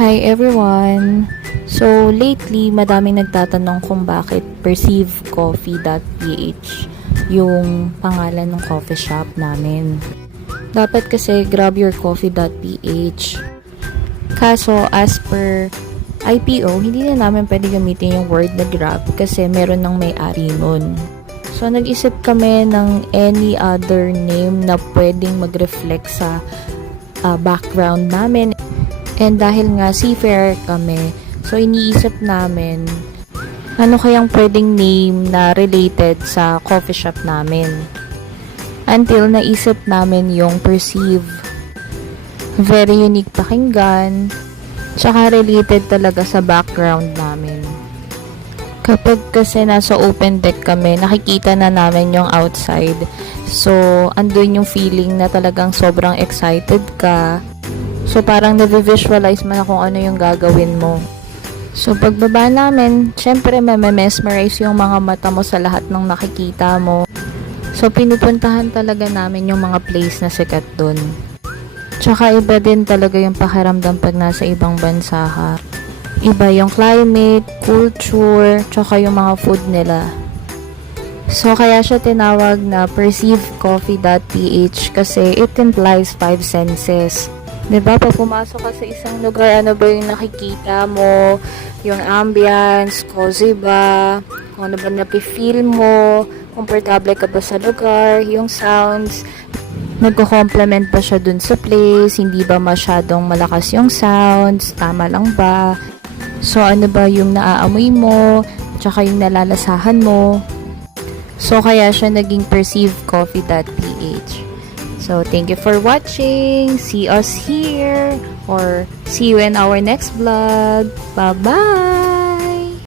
Hi everyone! So, lately, madaming nagtatanong kung bakit perceivecoffee.ph yung pangalan ng coffee shop namin. Dapat kasi grabyourcoffee.ph. Kaso, as per IPO, hindi na namin pwede gamitin yung word na grab kasi meron ng may-ari nun. So, nag-isip kami ng any other name na pwedeng mag-reflect sa background namin. And dahil nga seafarer kami, so iniisip namin ano kayang pwedeng name na related sa coffee shop namin. Until naisip namin yung Perceive. Very unique pakinggan, tsaka related talaga sa background namin. Kapag kasi nasa open deck kami, nakikita na namin yung outside. So, andun yung feeling na talagang sobrang excited ka. So, parang na-visualize mo na kung ano yung gagawin mo. So, pagbaba namin, syempre mesmerize yung mga mata mo sa lahat ng nakikita mo. So, pinupuntahan talaga namin yung mga place na sikat dun. Tsaka iba din talaga yung pakiramdam pag nasa ibang bansa ha. Iba yung climate, culture, tsaka yung mga food nila. So, kaya siya tinawag na perceivecoffee.ph kasi it implies 5 senses. Diba, pag pumasok ka sa isang lugar, ano ba yung nakikita mo, yung ambience, cozy ba, kung ano ba napifeel mo, komportable ka ba sa lugar, yung sounds, nagko-complement ba siya dun sa place, hindi ba masyadong malakas yung sounds, tama lang ba, so ano ba yung naaamoy mo, tsaka yung nalalasahan mo. So, kaya siya naging perceivecoffee.ph. So, thank you for watching. See us here or see you in our next vlog. Bye-bye!